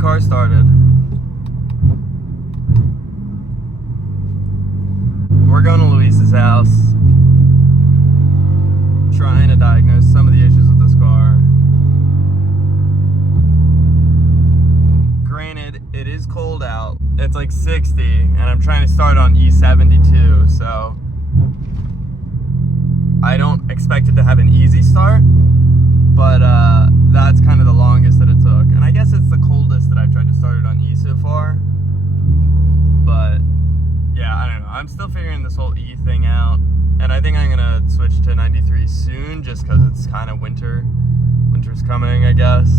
car started. We're going to Luis's house, trying to diagnose some of the issues with this car. Granted, it is cold out. It's like 60, and I'm trying to start on E72, so I don't expect it to have an easy start, but that's kind of the longest that it took. And I guess it's the coldest that I've tried to start it on E so far. But yeah, I don't know. I'm still figuring this whole E thing out. And I think I'm gonna switch to 93 soon, just because it's kind of winter. Winter's coming, I guess.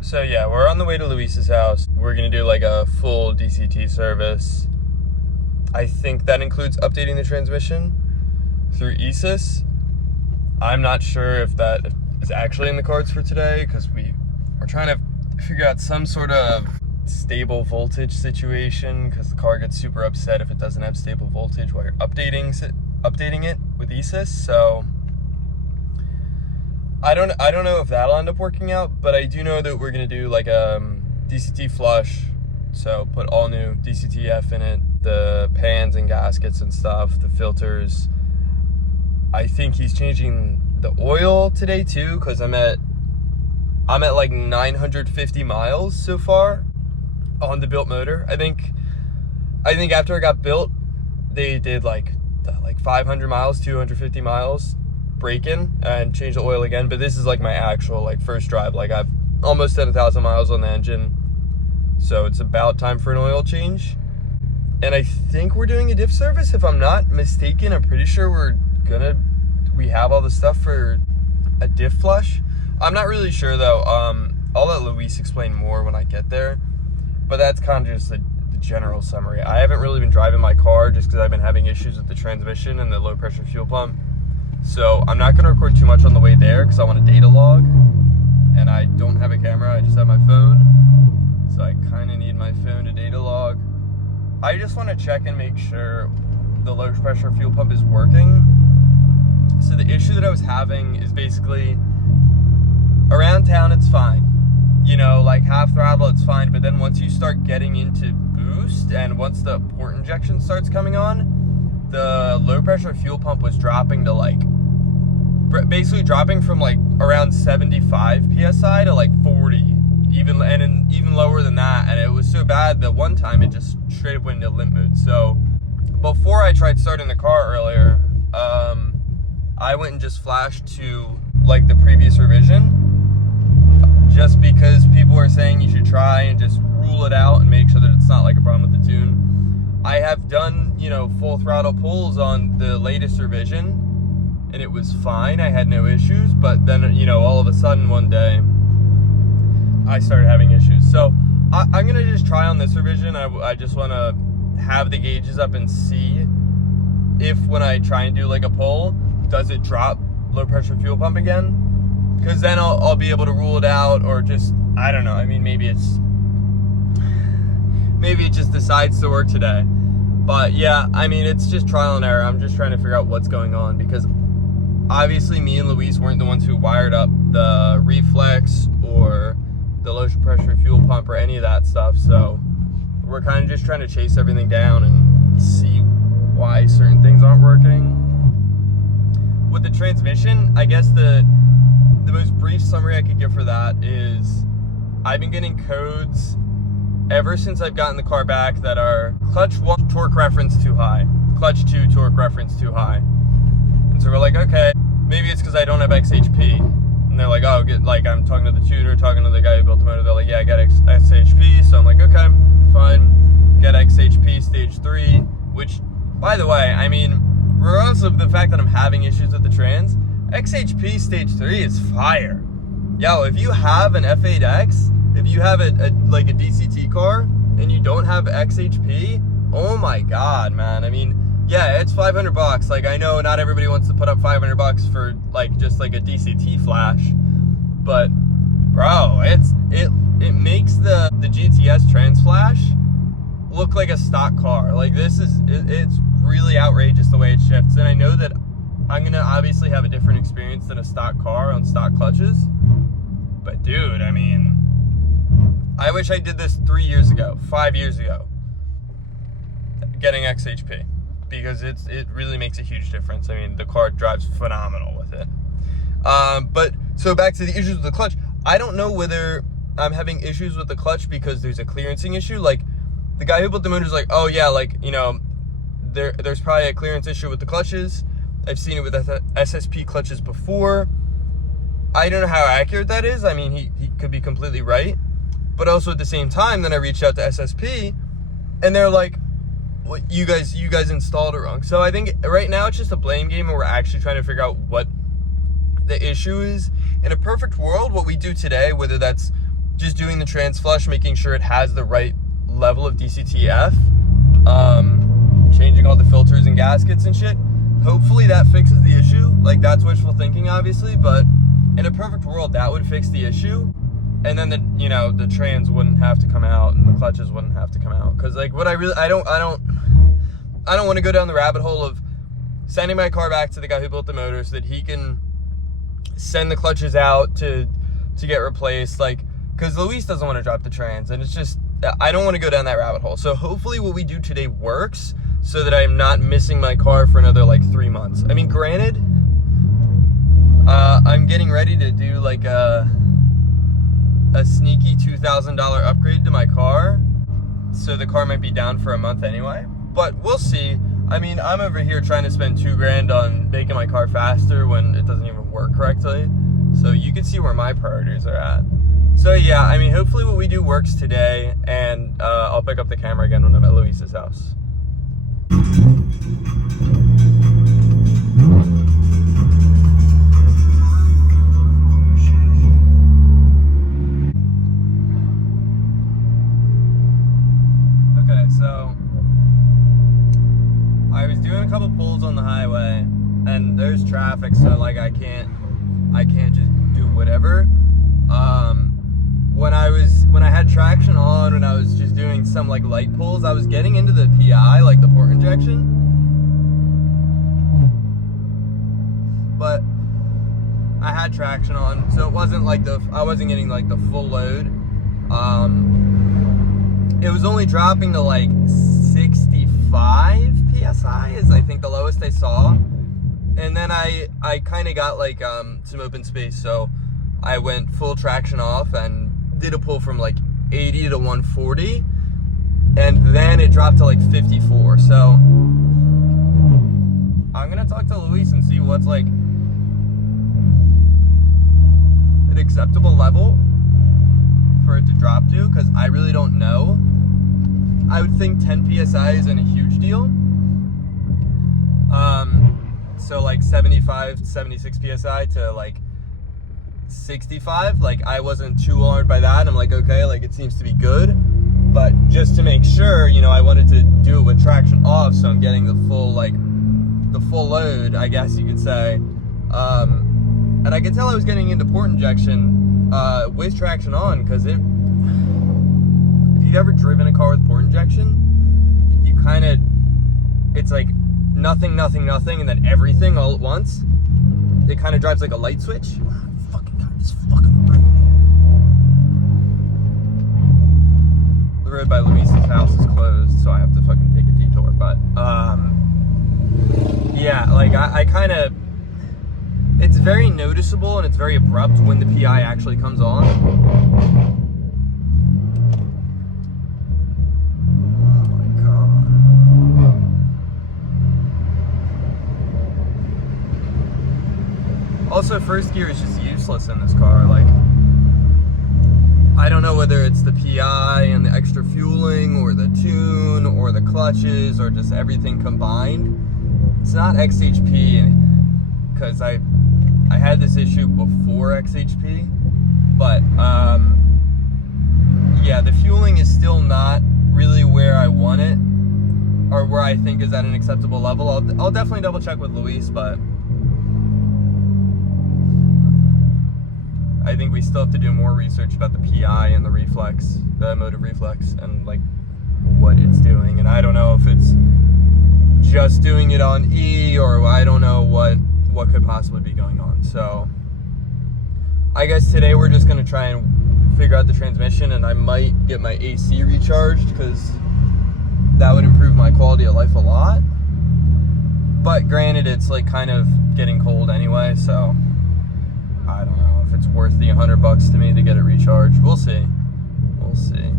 So yeah, we're on the way to Luis's house. We're gonna do like a full DCT service. I think that includes updating the transmission through ESIS. I'm not sure if that is actually in the cards for today, because we're trying to figure out some sort of stable voltage situation, because the car gets super upset if it doesn't have stable voltage while you're updating it with ESIS. So I don't know if that'll end up working out, but I do know that we're gonna do like a DCT flush, so put all new DCTF in it, the pans and gaskets and stuff, the filters. I think he's changing the oil today too, because I'm at like 950 miles so far on the built motor. I think after it got built, they did like 500 miles, 250 miles break-in and change the oil again. But this is like my actual like first drive. Like I've almost done 1,000 miles on the engine, so it's about time for an oil change. And I think we're doing a diff service, if I'm not mistaken. I'm pretty sure we have all the stuff for a diff flush. I'm not really sure though. I'll let Luis explain more when I get there, but that's kind of just the general summary. I haven't really been driving my car just because I've been having issues with the transmission and the low pressure fuel pump. So I'm not going to record too much on the way there because I want a data log, and I don't have a camera, I just have my phone. So I kind of need my phone to data log. I just want to check and make sure the low pressure fuel pump is working. So the issue that I was having is basically around town it's fine. You know, like half throttle it's fine, but then once you start getting into boost and once the port injection starts coming on, the low pressure fuel pump was dropping to like, basically dropping from like around 75 PSI to like 40, even lower than that. And it was so bad that one time it just straight up went into limp mode. So before I tried starting the car earlier, I went and just flashed to like the previous revision, just because people are saying you should try and just rule it out and make sure that it's not like a problem with the tune. I have done, you know, full throttle pulls on the latest revision and it was fine. I had no issues, but then, you know, all of a sudden one day I started having issues. So I'm gonna just try on this revision. I just want to have the gauges up and see if when I try and do like a pull, does it drop low pressure fuel pump again? Because then I'll be able to rule it out, or just, I don't know. I mean, maybe it just decides to work today. But yeah, I mean, it's just trial and error. I'm just trying to figure out what's going on, because obviously me and Luis weren't the ones who wired up the reflex or the low pressure fuel pump or any of that stuff. So we're kind of just trying to chase everything down and see why certain things aren't working. With the transmission, I guess the most brief summary I could give for that is I've been getting codes ever since I've gotten the car back that are clutch 1 torque reference too high, clutch 2 torque reference too high. And so we're like, okay, maybe it's because I don't have XHP. And they're like, oh, I'm talking to the tutor, talking to the guy who built the motor. They're like, yeah, I got XHP. So I'm like, okay, fine. Get XHP stage 3, which, by the way, I mean, regardless of the fact that I'm having issues with the trans, XHP stage 3 is fire. Yo, if you have an F8X, if you have like a DCT car and you don't have XHP, oh my god, man. I mean, yeah, it's $500. Like, I know not everybody wants to put up $500 for like just like a DCT flash, but bro, it makes the GTS trans flash look like a stock car. Like, it's really outrageous the way it shifts. And I know that I'm gonna obviously have a different experience than a stock car on stock clutches. But dude, I mean, I wish I did this 3 years ago, 5 years ago, getting XHP, because it really makes a huge difference. I mean, the car drives phenomenal with it. But so back to the issues with the clutch. I don't know whether I'm having issues with the clutch because there's a clearancing issue. Like, the guy who built the motor is like, oh yeah, like, you know, there's probably a clearance issue with the clutches. I've seen it with SSP clutches before. I don't know how accurate that is. I mean, he could be completely right. But also at the same time, then I reached out to SSP, and they're like, well, you guys installed it wrong. So I think right now it's just a blame game, and we're actually trying to figure out what the issue is. In a perfect world, what we do today, whether that's just doing the trans flush, making sure it has the right level of DCTF, changing all the filters and gaskets and shit, hopefully that fixes the issue. Like, that's wishful thinking, obviously, but in a perfect world, that would fix the issue. And then the trans wouldn't have to come out and the clutches wouldn't have to come out. Cause like what I don't want to go down the rabbit hole of sending my car back to the guy who built the motor so that he can send the clutches out to get replaced. Like, cause Luis doesn't want to drop the trans, and it's just, I don't want to go down that rabbit hole. So hopefully what we do today works so that I'm not missing my car for another like 3 months. I mean, granted, I'm getting ready to do like a sneaky $2,000 upgrade to my car, so the car might be down for a month anyway, but we'll see. I mean, I'm over here trying to spend $2,000 on making my car faster when it doesn't even work correctly, so you can see where my priorities are at. So yeah, I mean, hopefully what we do works today, and I'll pick up the camera again when I'm at Luis's house. So I was doing a couple pulls on the highway, and there's traffic, so like I can't just do whatever. When I had traction on, when I was just doing some like light pulls, I was getting into the PI, like the port injection, but I had traction on, so it wasn't like I wasn't getting like the full load. It was only dropping to like 65 PSI is I think the lowest I saw. And then I kind of got like some open space, so I went full traction off and did a pull from like 80 to 140, and then it dropped to like 54. So I'm gonna talk to Luis and see what's like an acceptable level for it to drop to, because I really don't know. I would think 10 PSI isn't a huge deal. So like 75, 76 PSI to like 65, like I wasn't too alarmed by that. I'm like, okay, like it seems to be good. But just to make sure, you know, I wanted to do it with traction off, so I'm getting the full load, I guess you could say. And I could tell I was getting into port injection with traction on, because if you've ever driven a car with port injection, you kind of, it's like nothing, and then everything all at once. It kind of drives like a light switch. Oh, fucking God, this fucking road. The road by Luis's house is closed, so I have to fucking take a detour. But yeah, like I kind of, it's very noticeable and it's very abrupt when the PI actually comes on. Also, first gear is just useless in this car. Like, I don't know whether it's the PI and the extra fueling, or the tune, or the clutches, or just everything combined. It's not XHP, because I had this issue before XHP, but yeah, the fueling is still not really where I want it, or where I think is at an acceptable level. I'll definitely double check with Luis, but I think we still have to do more research about the PI and the reflex, the motive reflex, and like what it's doing. And I don't know if it's just doing it on E, or I don't know what what could possibly be going on. So I guess today we're just gonna try and figure out the transmission, and I might get my AC recharged because that would improve my quality of life a lot. But granted, it's like kind of getting cold anyway, so I don't know if it's worth the $100 to me to get it recharged. We'll see. We'll see.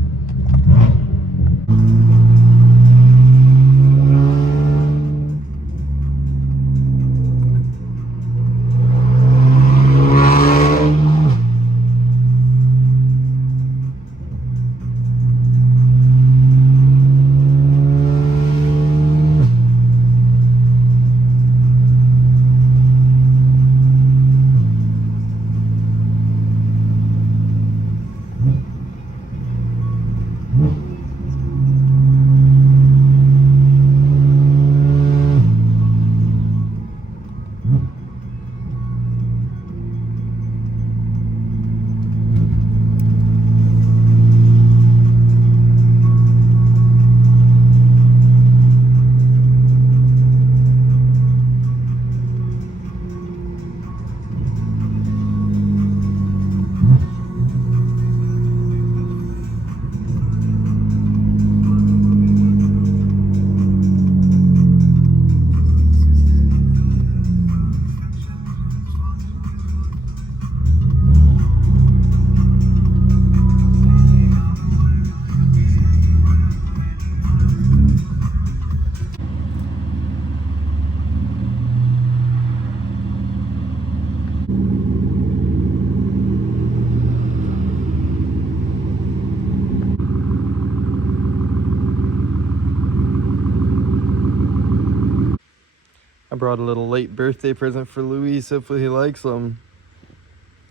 I brought a little late birthday present for Luis. Hopefully he likes them.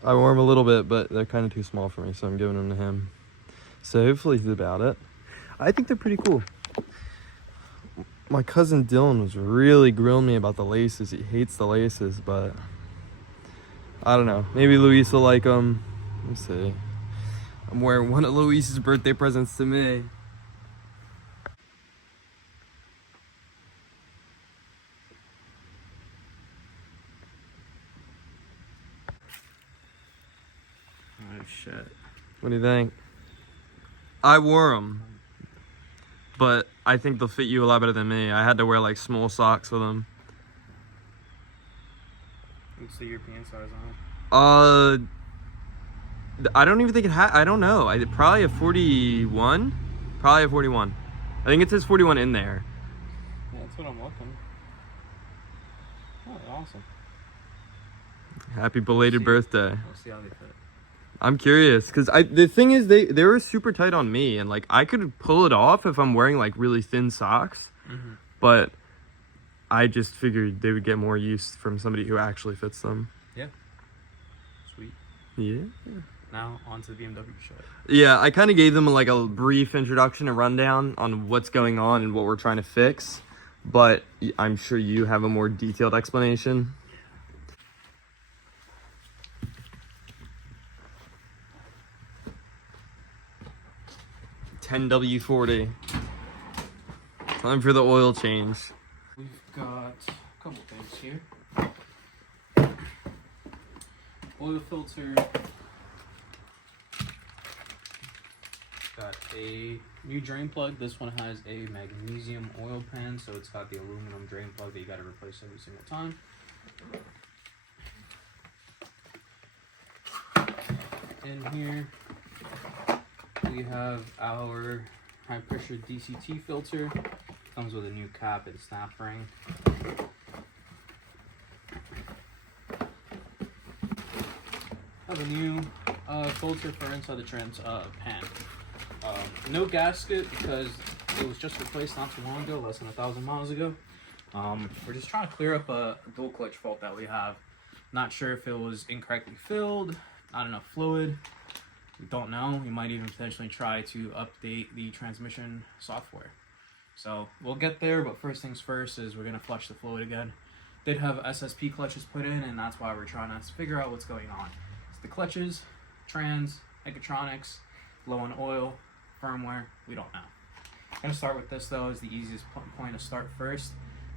I wore them a little bit, but they're kind of too small for me, so I'm giving them to him. So hopefully he's about it. I think they're pretty cool. My cousin Dylan was really grilling me about the laces. He hates the laces, but I don't know. Maybe Luis will like them. Let me see. I'm wearing one of Luis's birthday presents to me. Oh shit. What do you think? I wore them, but I think they'll fit you a lot better than me. I had to wear like small socks with them. What's the European size on it? I don't even think it had, I don't know. Probably a 41. Probably a 41. I think it says 41 in there. Yeah, that's what I'm looking. Oh, awesome. Happy belated birthday. We'll see how they fit. I'm curious because the thing is they were super tight on me, and like I could pull it off if I'm wearing like really thin socks, but I just figured they would get more use from somebody who actually fits them. Yeah. Sweet. Yeah. Now on to the BMW show. Yeah, I kind of gave them like a brief introduction, a rundown on what's going on and what we're trying to fix, but I'm sure you have a more detailed explanation. 10W40. Time for the oil change. We've got a couple things here. Oil filter. Got a new drain plug. This one has a magnesium oil pan, so it's got the aluminum drain plug that you got to replace every single time. In here we have our high pressure DCT filter. Comes with a new cap and snap ring. Have a new filter for inside the trans pan. No gasket because it was just replaced not too long ago, less than 1,000 miles ago. We're just trying to clear up a dual clutch fault that we have. Not sure if it was incorrectly filled, not enough fluid. We don't know. We might even potentially try to update the transmission software. So we'll get there, but first things first is we're gonna flush the fluid again. Did have SSP clutches put in, and that's why we're trying to figure out what's going on. It's the clutches, trans, mechatronics, low on oil, firmware, we don't know. I'm gonna start with this though, is the easiest point to start first.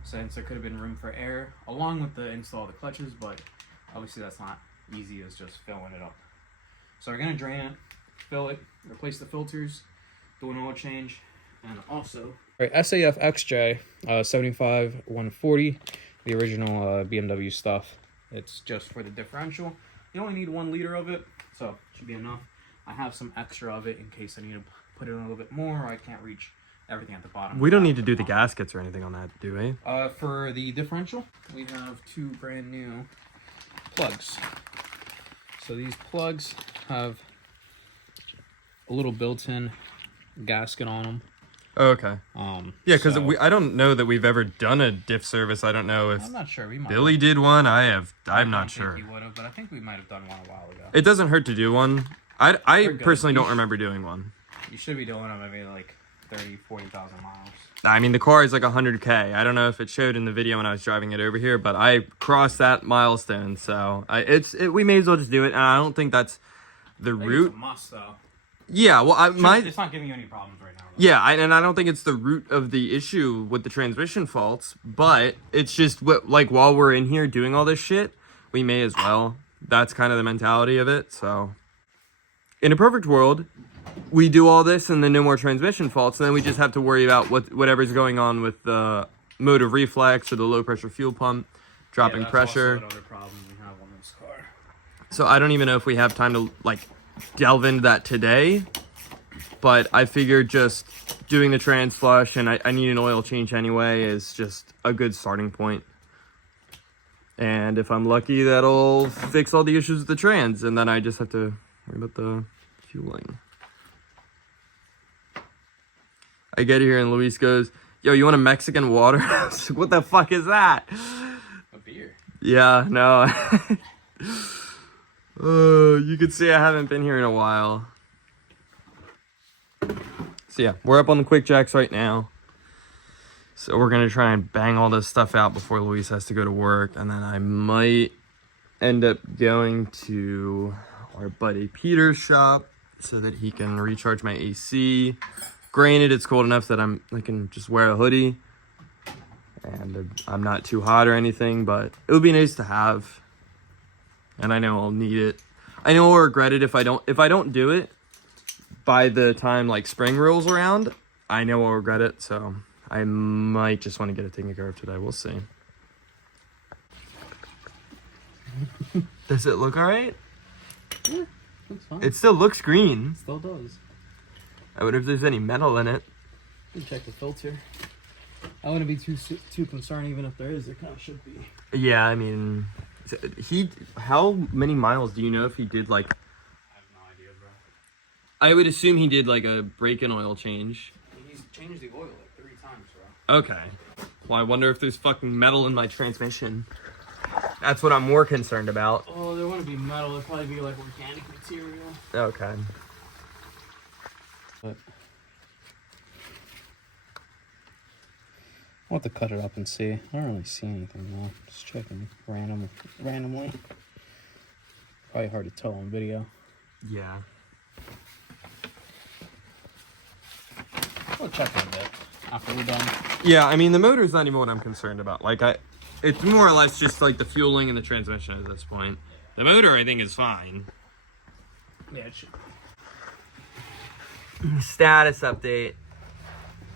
since there could have been room for air along with the install of the clutches, but obviously that's not easy as just filling it up. So we're gonna drain it, fill it, replace the filters, do an oil change, and also SAF XJ 75 140, the original BMW stuff. It's just for the differential. You only need 1 liter of it, so it should be enough. I have some extra of it in case I need to put it in a little bit more, or I can't reach everything at the bottom. We don't need to do the gaskets or anything on that, do we? For the differential, we have 2 brand new plugs. So these plugs have a little built-in gasket on them. Oh, okay. Yeah, because so, I don't know that we've ever done a diff service. I don't know if I'm not sure. We might Billy have. did one. I'm not sure. He would have, but I think we might have done one a while ago. It doesn't hurt to do one. I personally don't remember doing one. You should be doing them maybe like 30,000, 40,000 miles. I mean, the car is like 100K. I don't know if it showed in the video when I was driving it over here, but I crossed that milestone. So we may as well just do it. And I don't think that's the root. It's a must, though. Yeah, well, it's not giving you any problems right now. Though. Yeah, and I don't think it's the root of the issue with the transmission faults, but it's just like while we're in here doing all this shit, we may as well. That's kind of the mentality of it. So, in a perfect world, we do all this and then no more transmission faults, and then we just have to worry about whatever's going on with the motive reflex or the low pressure fuel pump dropping pressure. Also another problem we have on this car. So I don't even know if we have time to like delve into that today, but I figured just doing the trans flush and I need an oil change anyway is just a good starting point. And if I'm lucky, that'll fix all the issues with the trans, and then I just have to worry about the fueling. I get here and Luis goes, "Yo, you want a Mexican water?" I was like, what the fuck is that? A beer. Yeah, no. You can see I haven't been here in a while. So yeah, we're up on the quick jacks right now. So we're gonna try and bang all this stuff out before Luis has to go to work, and then I might end up going to our buddy Peter's shop so that he can recharge my AC. Granted, it's cold enough that I can just wear a hoodie, and I'm not too hot or anything, but it would be nice to have. And I know I'll need it. I know I'll regret it if I don't do it by the time like spring rolls around. I know I'll regret it, so I might just want to get it taken care of today. We'll see. Does it look alright? Yeah, looks fine. It still looks green. It still does. I wonder if there's any metal in it. You can check the filter. I wouldn't be too concerned, even if there is. There kind of should be. Yeah, I mean, how many miles do you know if he did like? I have no idea, bro. I would assume he did like a break-in oil change. He's changed the oil like 3 times, bro. Okay. Well, I wonder if there's fucking metal in my transmission. That's what I'm more concerned about. Oh, there wouldn't be metal. It'd probably be like organic material. Okay. But I'll have to cut it up and see. I don't really see anything though. Just checking randomly. Probably hard to tell on video. Yeah. We'll check in a bit after we're done. Yeah, I mean, the motor's not even what I'm concerned about. Like, it's more or less just like the fueling and the transmission at this point. The motor, I think, is fine. Yeah, it should. Status update.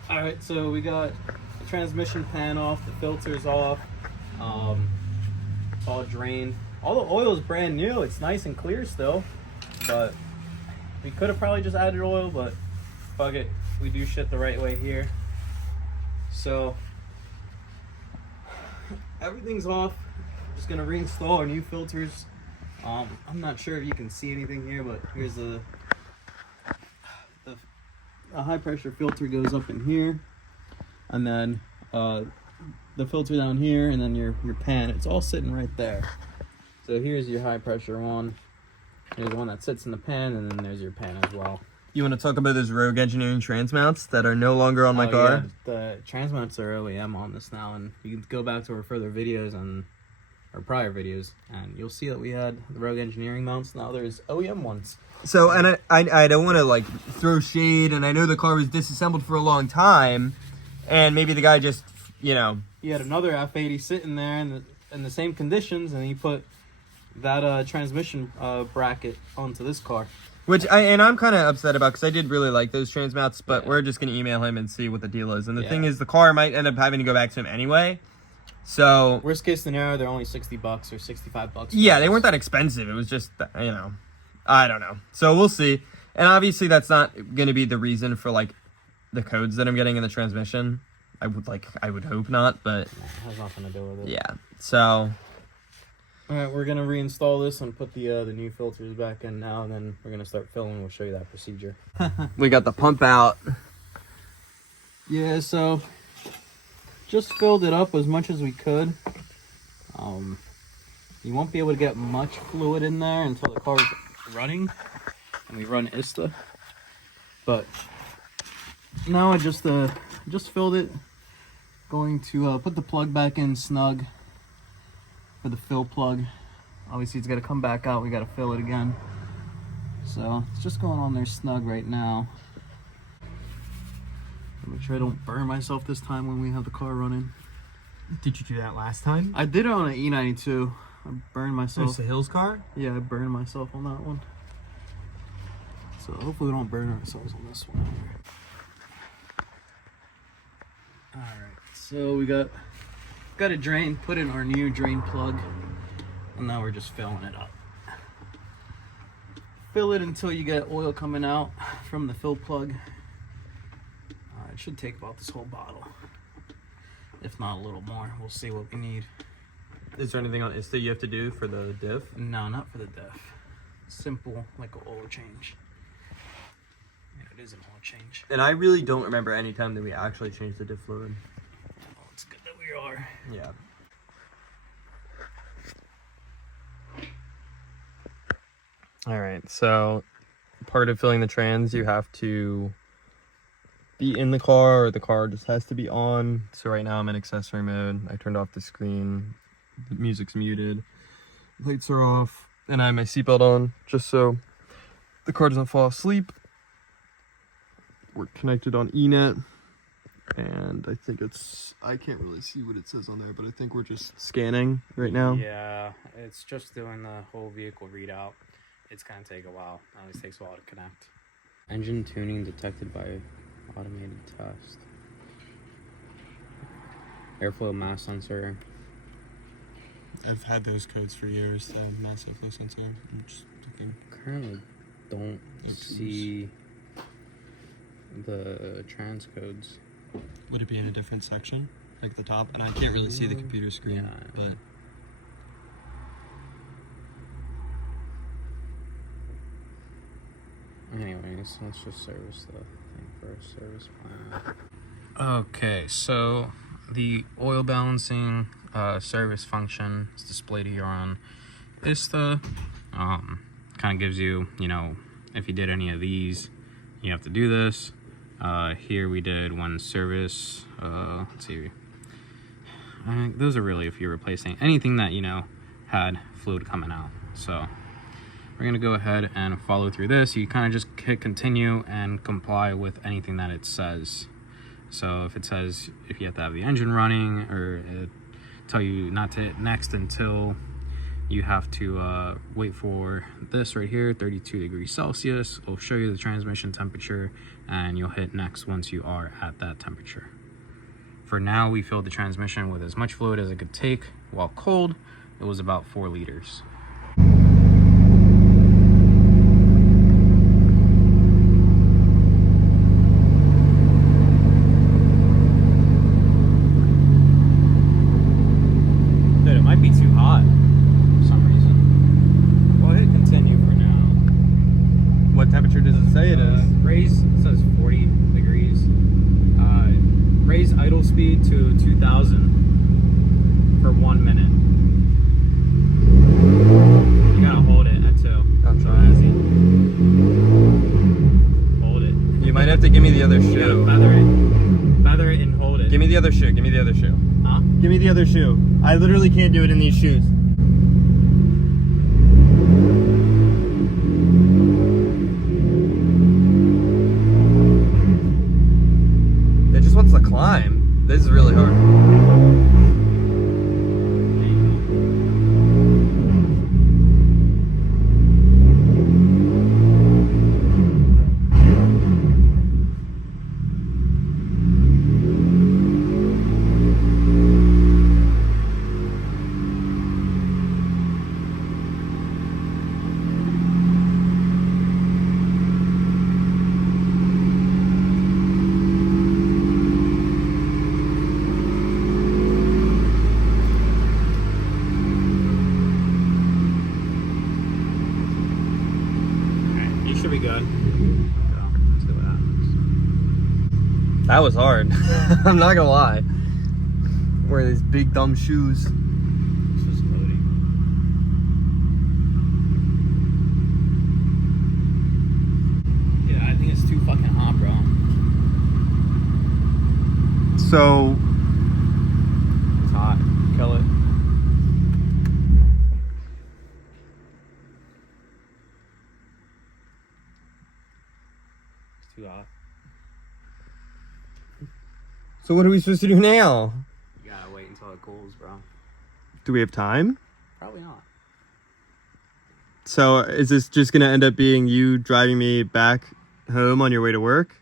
Alright, so we got the transmission pan off, the filter's off. It's all drained. All the oil is brand new. It's nice and clear still. But we could have probably just added oil, but fuck it. We do shit the right way here. So everything's off. Just gonna reinstall our new filters. I'm not sure if you can see anything here, but here's a high pressure filter goes up in here, and then the filter down here, and then your pan. It's all sitting right there. So here's your high pressure one. There's one that sits in the pan, and then there's your pan as well. You want to talk about those Rogue Engineering trans mounts that are no longer on my car? Yeah, the trans mounts are OEM on this now, and you can go back to our further videos and our prior videos, and you'll see that we had the Rogue Engineering mounts. Now there's OEM ones. So, and I don't want to like throw shade, and I know the car was disassembled for a long time, and maybe the guy just, you know, he had another F80 sitting there in the same conditions, and he put that transmission bracket onto this car. Which I'm kind of upset about, because I did really like those trans mounts, but we're just gonna email him and see what the deal is. And the thing is, the car might end up having to go back to him anyway. So worst case scenario, they're only $60 or $65. Yeah, they weren't that expensive. It was just, you know, I don't know. So we'll see. And obviously, that's not gonna be the reason for like the codes that I'm getting in the transmission. I would hope not, but it has nothing to do with it. Yeah. So. All right, we're gonna reinstall this and put the new filters back in now, and then we're gonna start filling. We'll show you that procedure. We got the pump out. Yeah, so just filled it up as much as we could. You won't be able to get much fluid in there until the car's running, and we run ISTA. But now I just filled it. Going to put the plug back in snug. For the fill plug. Obviously it's got to come back out, we got to fill it again. So it's just going on there snug right now. Make sure I don't burn myself this time when we have the car running. Did you do that last time? I did it on an E92. I burned myself. It's the Hills car? Yeah, I burned myself on that one. So hopefully we don't burn ourselves on this one. Alright, so we got a drain, put in our new drain plug, and now we're just filling it up. Fill it until you get oil coming out from the fill plug. It should take about this whole bottle, if not a little more. We'll see what we need. Is there anything on ISTA you have to do for the diff? No, not for the diff. Simple, like an oil change. And it is an oil change. And I really don't remember any time that we actually changed the diff fluid. Oh, it's good that we are. Yeah. All right, so part of filling the trans, you have to be in the car, or the car just has to be on. So right now I'm in accessory mode. I turned off the screen, the music's muted, lights are off, and I have my seatbelt on just so the car doesn't fall asleep. We're connected on eNet, and I think I can't really see what it says on there, but I think we're just scanning right now. Yeah, it's just doing the whole vehicle readout. It's gonna take a while. It always takes a while to connect. Engine tuning detected by automated test. Airflow mass sensor. I've had those codes for years, the mass airflow sensor. I'm just looking. Currently don't see the trans codes. Would it be in a different section, like the top? And I can't really see the computer screen, yeah, but. Anyways, let's just service the thing first. Service plan. Okay, so the oil balancing service function is displayed here on ISTA. Kind of gives you, you know, if you did any of these, you have to do this. Here we did one service. Let's see. Those are really if you're replacing anything that, you know, had fluid coming out. So we're gonna go ahead and follow through this. You kind of just hit continue and comply with anything that it says. So if it says if you have to have the engine running, or it tell you not to hit next until you have to wait for this right here, 32 degrees Celsius. It'll show you the transmission temperature, and you'll hit next once you are at that temperature. For now, we filled the transmission with as much fluid as it could take. While cold, it was about 4 liters. Raise idle speed to 2,000 for 1 minute. You gotta hold it at 2. I'm trying. Hold it. You might have to give me the other shoe. You gotta feather it. Feather it and hold it. Give me the other shoe. Give me the other shoe. Huh? Give me the other shoe. I literally can't do it in these shoes. Wants to climb. This is really hard. You should be good. So, let's see what happens. That was hard. I'm not gonna lie. Wear these big dumb shoes. It's just loading. Yeah, I think it's too fucking hot, bro. So It's hot. Kill it. It's too hot. So what are we supposed to do now? You gotta wait until it cools, bro. Do we have time? Probably not. So is this just gonna end up being you driving me back home on your way to work?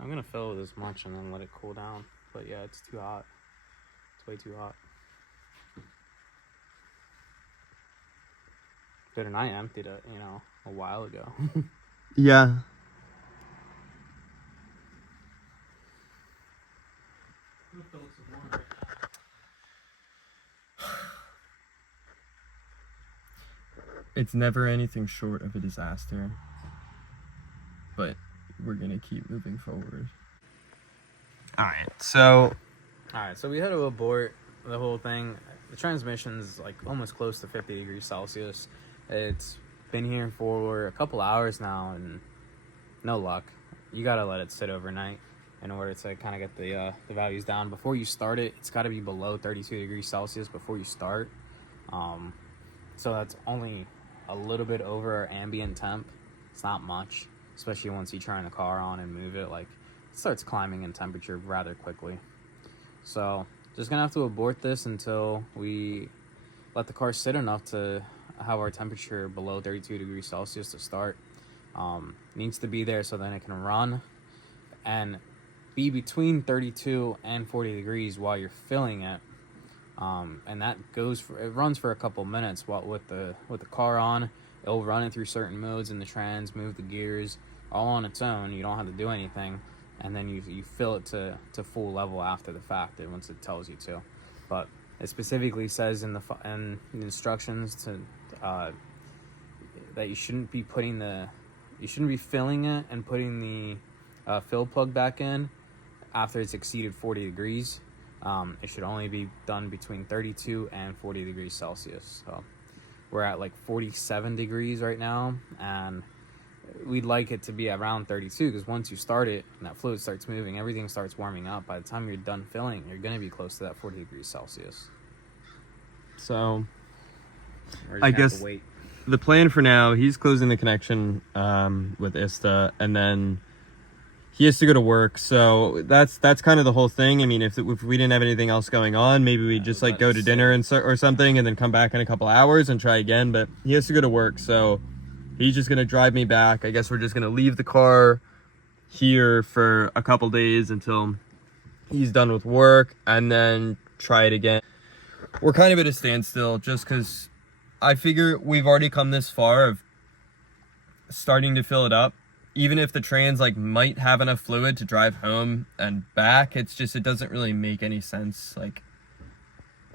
I'm gonna fill it this much and then let it cool down. But yeah, it's too hot. It's way too hot. Good, and I emptied it, you know, a while ago. Yeah. It's never anything short of a disaster, but we're gonna keep moving forward. All right, so Alright, so we had to abort the whole thing. The transmission's like almost close to 50 degrees Celsius. It's been here for a couple hours now and no luck. You gotta let it sit overnight in order to kind of get the values down. Before you start it, it's gotta be below 32 degrees Celsius before you start. So that's only a little bit over our ambient temp. It's not much, especially once you turn the car on and move it. Like, it starts climbing in temperature rather quickly. So just gonna have to abort this until we let the car sit enough to have our temperature below 32 degrees Celsius to start. Needs to be there so then it can run and be between 32 and 40 degrees while you're filling it. And that it runs for a couple minutes with the car on. It'll run it through certain modes in the trans, move the gears all on its own. You don't have to do anything, and then you fill it to full level after the fact once it tells you to. But it specifically says in the instructions to that you shouldn't be filling it and putting the fill plug back in after it's exceeded 40 degrees. It should only be done between 32 and 40 degrees Celsius. So we're at like 47 degrees right now, and we'd like it to be around 32 because once you start it and that fluid starts moving, everything starts warming up. By the time you're done filling, you're going to be close to that 40 degrees Celsius. So We're just I gonna have guess to wait. the plan for now, he's closing the connection with ISTA, and then he has to go to work. So that's kind of the whole thing. I mean, if we didn't have anything else going on, maybe we just like go to dinner or something and then come back in a couple hours and try again. But he has to go to work, so he's just gonna drive me back. I guess we're just gonna leave the car here for a couple days until he's done with work and then try it again. We're kind of at a standstill just because I figure we've already come this far of starting to fill it up. Even if the trans like might have enough fluid to drive home and back, it doesn't really make any sense. Like,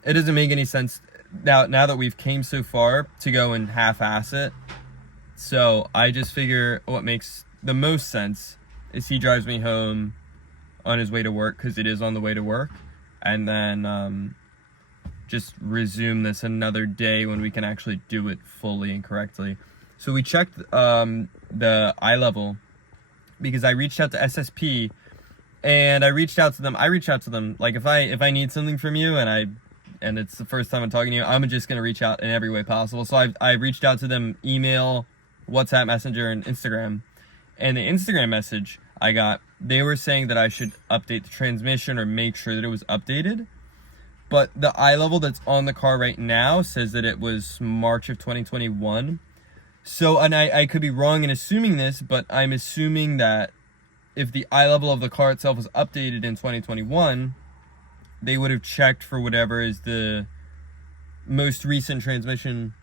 it doesn't make any sense now that we've came so far to go and half-ass it. So I just figure what makes the most sense is he drives me home on his way to work, because it is on the way to work, and then just resume this another day when we can actually do it fully and correctly. So we checked the eye level because I reached out to SSP, and I reached out to them like if I need something from you and it's the first time I'm talking to you, I'm just gonna reach out in every way possible. So I reached out to them, email, WhatsApp, Messenger, and Instagram. And the Instagram message, they were saying that I should update the transmission or make sure that it was updated. But the eye level that's on the car right now says that it was March of 2021. So, and I could be wrong in assuming this, but I'm assuming that if the eye level of the car itself was updated in 2021, they would have checked for whatever is the most recent transmission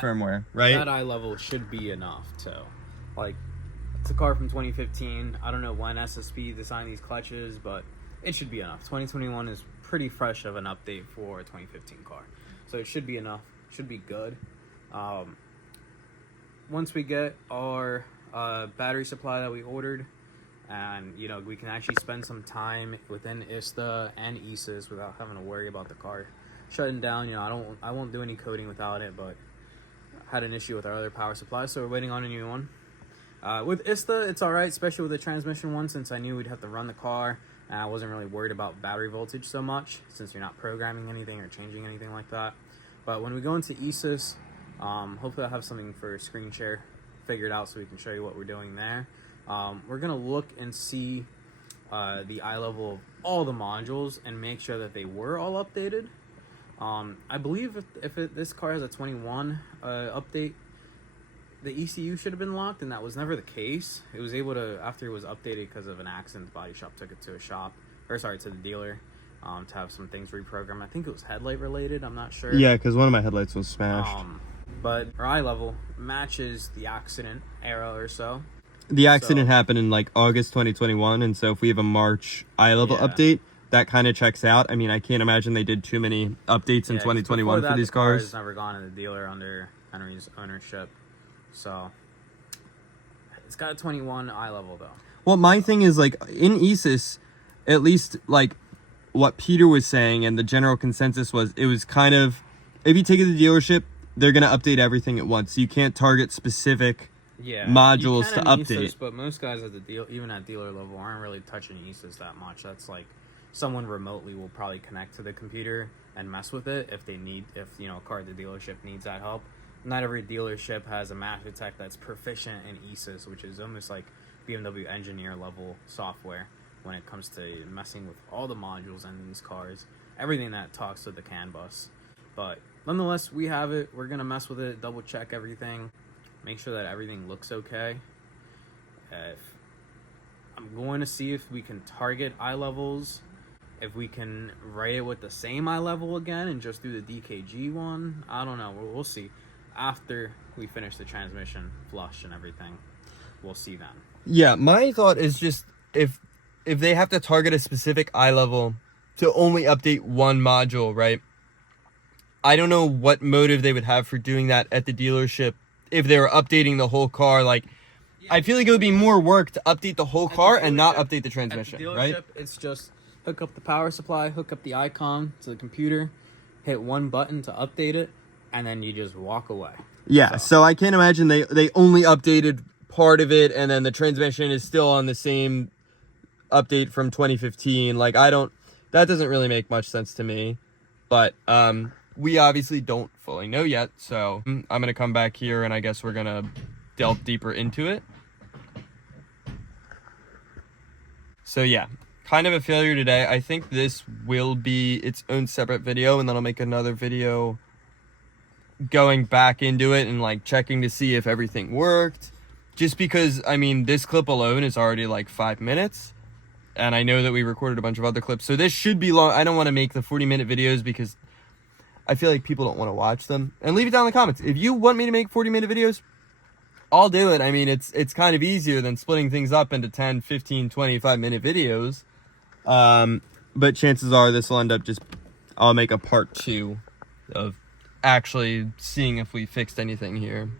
firmware, right? That eye level should be enough to, like, it's a car from 2015. I don't know when SSP designed these clutches, but it should be enough. 2021 is pretty fresh of an update for a 2015 car, so it should be enough. Should be good. Once we get our battery supply that we ordered, and you know, we can actually spend some time within ISTA and ESIS without having to worry about the car shutting down. You know, I won't do any coding without it, but I had an issue with our other power supply, so we're waiting on a new one. With ISTA, it's all right, especially with the transmission one, since I knew we'd have to run the car, and I wasn't really worried about battery voltage so much, since you're not programming anything or changing anything like that. But when we go into ESIS, hopefully I'll have something for screen share figured out so we can show you what we're doing there. We're gonna look and see the eye level of all the modules and make sure that they were all updated. I believe if this car has a 21 update, the ECU should have been locked, and that was never the case. It was able to, after it was updated because of an accident, the body shop took it to to the dealer to have some things reprogrammed. I think it was headlight related, I'm not sure. Yeah, because one of my headlights was smashed. But our eye level matches the accident era or so. The accident happened in like August 2021, and so if we have a March eye level update, that kind of checks out. I mean, I can't imagine they did too many updates in 2021 for these the car cars. has never gone to the dealer under Henry's ownership, so it's got a 21 eye level though. Well, my thing is, like, in ESIS, at least like what Peter was saying and the general consensus was, it was kind of, if you take it to the dealership, they're gonna update everything at once. You can't target specific modules to update. ESIS, but most guys at the deal, even at dealer level, aren't really touching ESIS that much. That's like someone remotely will probably connect to the computer and mess with it if you know, a car at the dealership needs that help. Not every dealership has a master tech that's proficient in ESIS, which is almost like BMW engineer level software when it comes to messing with all the modules in these cars, everything that talks to the CAN bus. But nonetheless, we have it. We're gonna mess with it, double check everything, make sure that everything looks okay. I'm going to see if we can target eye levels, if we can write it with the same eye level again and just do the DKG one. I don't know. We'll see. After we finish the transmission flush and everything, we'll see then. Yeah, my thought is just if they have to target a specific eye level to only update one module, right? I don't know what motive they would have for doing that at the dealership if they were updating the whole car. Like, I feel like it would be more work to update the whole car and not update the transmission, at the dealership, right? It's just hook up the power supply, hook up the icon to the computer, hit one button to update it, and then you just walk away. Yeah, so I can't imagine they only updated part of it and then the transmission is still on the same update from 2015. Like, that doesn't really make much sense to me. But we obviously don't fully know yet, so I'm going to come back here and I guess we're going to delve deeper into it. So yeah, kind of a failure today. I think this will be its own separate video, and then I'll make another video going back into it and like checking to see if everything worked. Just because, I mean, this clip alone is already like 5 minutes, and I know that we recorded a bunch of other clips, so this should be long. I don't want to make the 40-minute videos because I feel like people don't want to watch them. And leave it down in the comments. If you want me to make 40-minute videos, I'll do it. I mean, it's kind of easier than splitting things up into 10, 15, 25-minute videos. But chances are this will end up I'll make a part 2 of actually seeing if we fixed anything here.